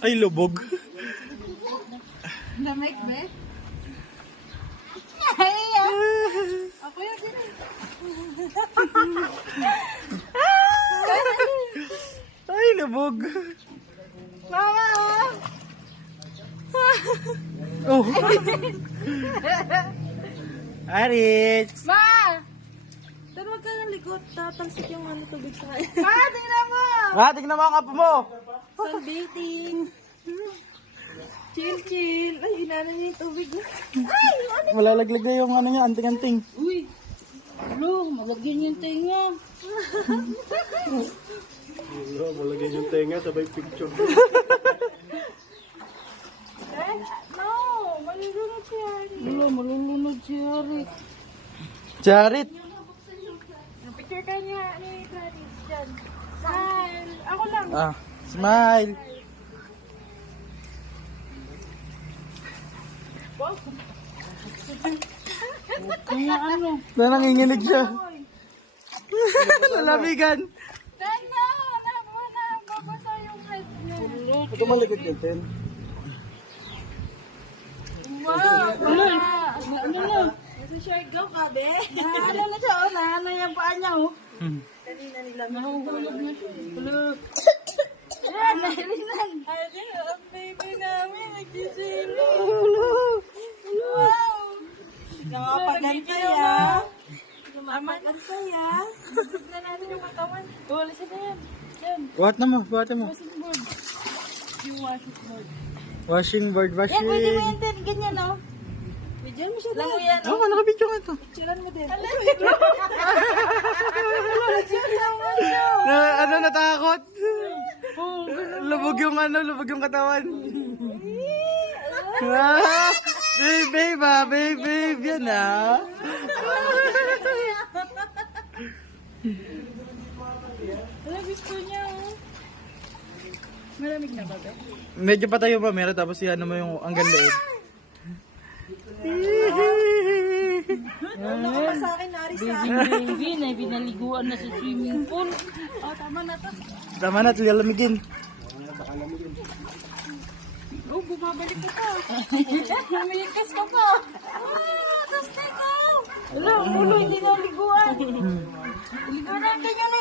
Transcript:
Ay, lubog. Lamig, be? Ay, ako yun din eh. Ay, lubog. Mama! Oh. Aritz. Ma! Pero wag ka ng likod. Tatalsik yung ano tubig sa kanya. Ma, tingnan mo! Tingnan mo ang apo mo. Sunbathing. Chill, chill. Ay, inana niya yung tubig. Ay, ano? Malalaglag na yung ano niya, anting-anting. Uy! Bro, malagyan yung tenga. Malagay yung tenga, sabay picture. No! Malulunod si Ari. Wala, malulunod si Ari. Charit. Picture ka niya ni Gladys dyan. Smile. Ako lang. Smile. Kaya ano? Nanginginig siya. Nalamigan. Tenga! Babasa yung head niya. Ito malikot yun, Ten. Wow! Ano? Ito short go ka, be? Ano na siya, oh? Ano yung paa niya, oh? Kanina nila. Nahuhulog na siya. Hulog. Yan, narinan. Ay, ang baby namin, nagsisili. Hulog. Wow! Nakapagantaya. Nakapagantaya. Tignan natin yung katawan. Ulisin na yan. Yan. Buhat na mo, buhat mo. Washing board. Yung washing board. Washing board, washing. Yan, pwede mo yan din. Ganyan, no? Bidyan mo siya din. Lang mo yan, Oo, nakabidyo nga ito. Picturean mo din. Ano, natakot? Lubog yung ano, lubog yung katawan. Babe, babe, yan ah. Wala, gusto niya, oh. Malamig na ba, be? Medyo patayo pa, meron tapos yan mo yung ang ganda eh. Ano ka pa sa akin, Arisa? Baby, na binaliguan na sa swimming pool. Oh, tama na to. Tama na, lalamigin. Oh, bumabalik ka pa. Lumikas ka pa. Tapos teka. Wala, ang ulo, hindi na liguan. Liguan na, ganyan na,